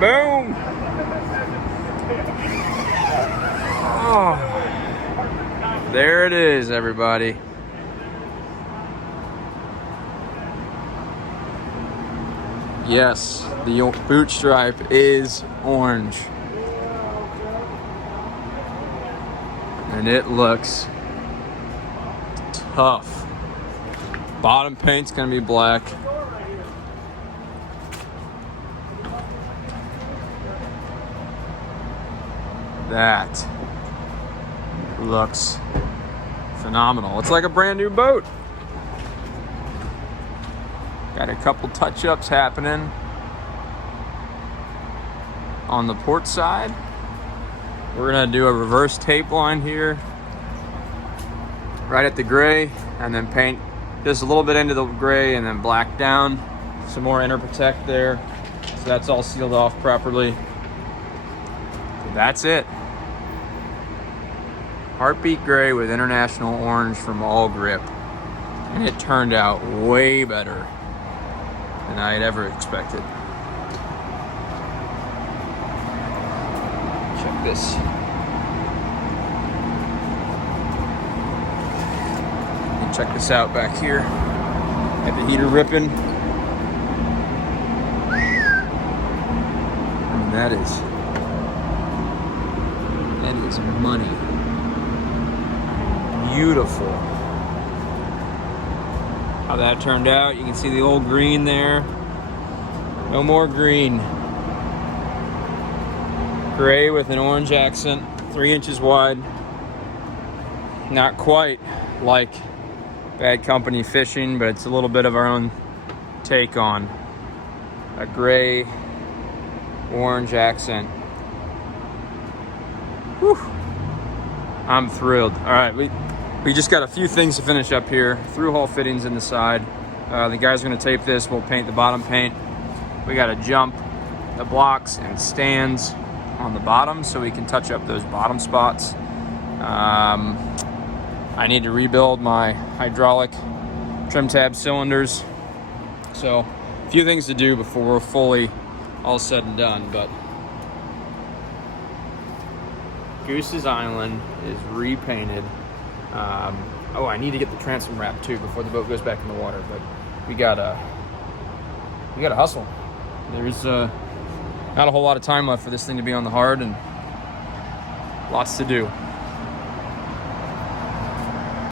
Boom. Oh, there it is, everybody. Yes, the boot stripe is orange. And it looks tough. Bottom paint's gonna be black. That looks phenomenal. It's like a brand new boat. Got a couple touch-ups happening on the port side. We're gonna do a reverse tape line here, right at the gray, and then paint just a little bit into the gray and then black down. Some more inner protect there. So that's all sealed off properly. So that's it. Heartbeat gray with international orange from All Grip. And it turned out way better than I had ever expected. Check this. And check this out back here. Got the heater ripping. I mean, that is money. Beautiful. How that turned out. You can see the old green there. No more green. Gray with an orange accent, 3 inches wide. Not quite like Bad Company Fishing, but it's a little bit of our own take on a gray orange accent. Whew. I'm thrilled. All right, we just got a few things to finish up here. Through hole fittings in the side. The guys are gonna tape this. We'll paint the bottom paint. We gotta jump the blocks and stands on the bottom so we can touch up those bottom spots. I need to rebuild my hydraulic trim tab cylinders. So a few things to do before we're fully all said and done, but Goose's Island is repainted. Oh, I need to get the transom wrap too before the boat goes back in the water, but we gotta hustle. There's not a whole lot of time left for this thing to be on the hard and lots to do.